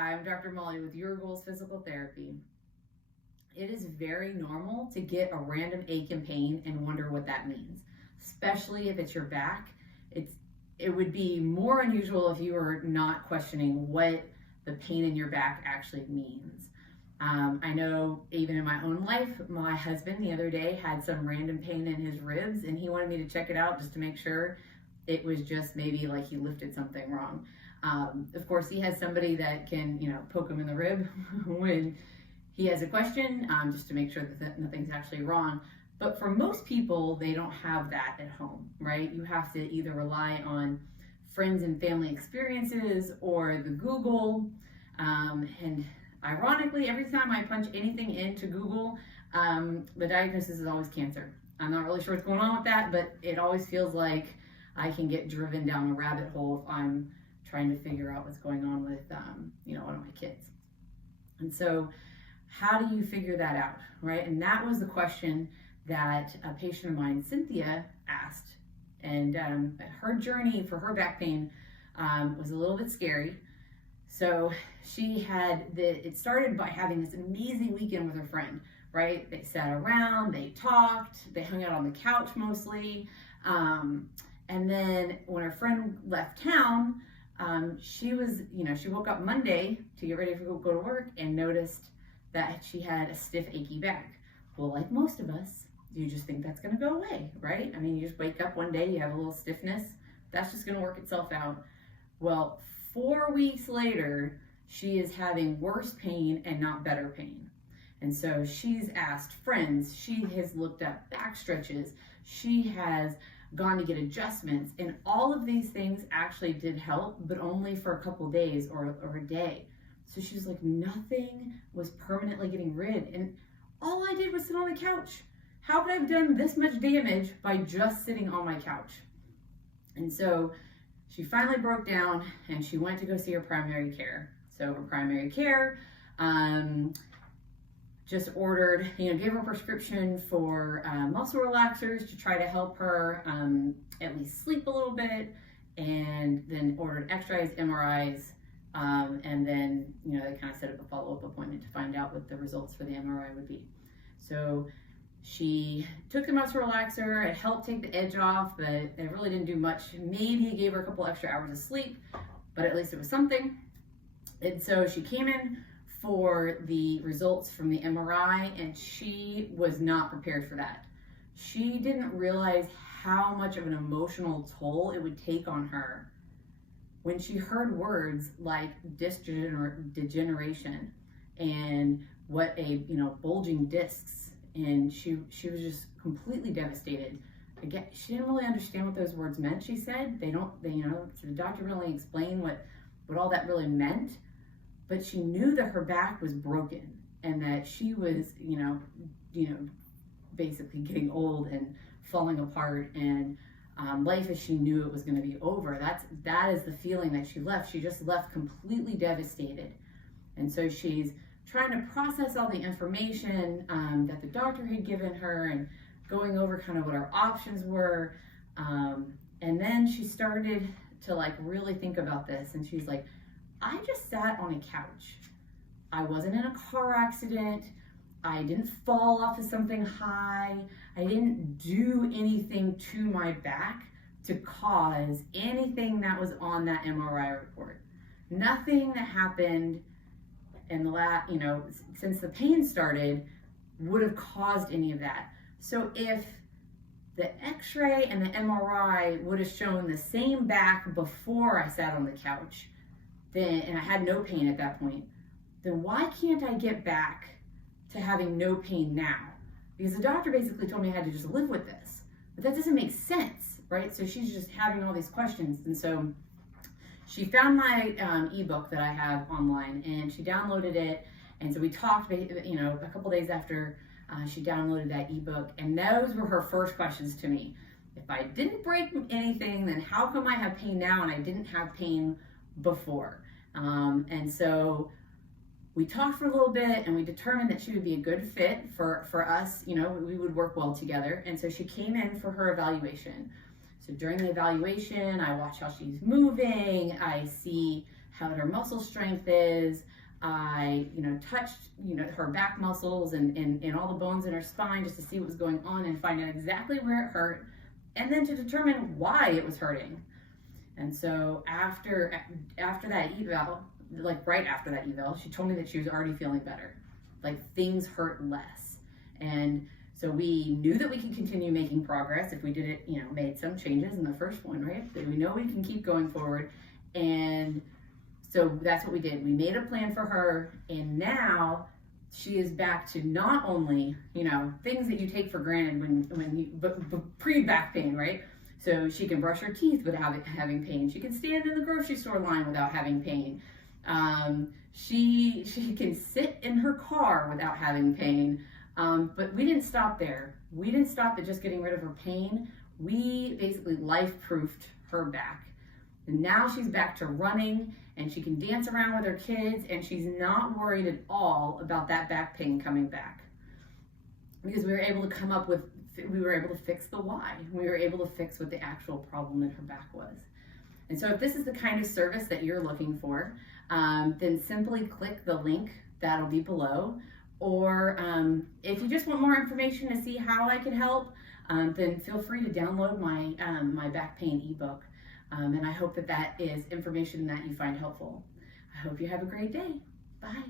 Hi, I'm Dr. Molly with Your Goals Physical Therapy. It is very normal to get a random ache and pain and wonder what that means, especially if it's your back. It would be more unusual if you were not questioning what the pain in your back actually means. I know even in my own life, my husband the other day had some random pain in his ribs and he wanted me to check it out just to make sure it was just maybe like he lifted something wrong. Of course, he has somebody that can, poke him in the rib when he has a question, just to make sure that nothing's actually wrong. But for most people, they don't have that at home, right? You have to either rely on friends and family experiences or the Google. And ironically, every time I punch anything into Google, the diagnosis is always cancer. I'm not really sure what's going on with that, but it always feels like I can get driven down a rabbit hole if I'm trying to figure out what's going on with, one of my kids. And so how do you figure that out, right? And that was the question that a patient of mine, Cynthia, asked. And her journey for her back pain was a little bit scary. So it started by having this amazing weekend with her friend, right? They sat around, they talked, they hung out on the couch mostly. And then when her friend left town, she woke up Monday to get ready to go to work and noticed that she had a stiff, achy back. Well, like most of us, you just think that's going to go away, right? I mean, you just wake up one day, you have a little stiffness, that's just going to work itself out. Well, 4 weeks later, she is having worse pain and not better pain. And so she's asked friends, she has looked up back stretches, she has gone to get adjustments, and all of these things actually did help, but only for a couple days or a day. So she's like, nothing was permanently getting rid, and all I did was sit on the couch. How could I have done this much damage by just sitting on my couch? And so she finally broke down and she went to go see her primary care. So her primary care just ordered, gave her a prescription for muscle relaxers to try to help her at least sleep a little bit, and then ordered x-rays, MRIs, and then, they kind of set up a follow-up appointment to find out what the results for the MRI would be. So she took the muscle relaxer, it helped take the edge off, but it really didn't do much. Maybe it gave her a couple extra hours of sleep, but at least it was something. And so she came in for the results from the MRI, and she was not prepared for that. She didn't realize how much of an emotional toll it would take on her when she heard words like disc degeneration and what bulging discs, and she was just completely devastated. Again, she didn't really understand what those words meant. She said the doctor really explained what all that really meant. But she knew that her back was broken and that she was, basically getting old and falling apart, and life as she knew it was going to be over. That is the feeling that she left. She just left completely devastated. And so she's trying to process all the information that the doctor had given her and going over kind of what her options were. And then she started to really think about this, and she's like, I just sat on a couch. I wasn't in a car accident. I didn't fall off of something high. I didn't do anything to my back to cause anything that was on that MRI report. Nothing that happened in the since the pain started would have caused any of that. So if the x-ray and the MRI would have shown the same back before I sat on the couch, and I had no pain at that point, then why can't I get back to having no pain now? Because the doctor basically told me I had to just live with this. But that doesn't make sense, right? So she's just having all these questions. And so she found my ebook that I have online, and she downloaded it. And so we talked, a couple days after she downloaded that ebook, and those were her first questions to me. If I didn't break anything, then how come I have pain now and I didn't have pain before? And so we talked for a little bit, and we determined that she would be a good fit for us. We would work well together. And so she came in for her evaluation. So during the evaluation, I watch how she's moving. I see how her muscle strength is. I, touched, her back muscles and all the bones in her spine just to see what was going on and find out exactly where it hurt, and then to determine why it was hurting. And so after that eval, like right after that eval, she told me that she was already feeling better. Like things hurt less. And so we knew that we could continue making progress if we did it, made some changes in the first one, right? That we know we can keep going forward. And so that's what we did. We made a plan for her, and now she is back to not only, things that you take for granted but pre-back pain, right? So she can brush her teeth without having pain. She can stand in the grocery store line without having pain. She can sit in her car without having pain. But we didn't stop there. We didn't stop at just getting rid of her pain. We basically life-proofed her back. And now she's back to running, and she can dance around with her kids, and she's not worried at all about that back pain coming back. Because we were able to fix the why. We were able to fix what the actual problem in her back was. And so if this is the kind of service that you're looking for, then simply click the link that'll be below. Or if you just want more information to see how I can help, then feel free to download my back pain ebook. And I hope that is information that you find helpful. I hope you have a great day. Bye.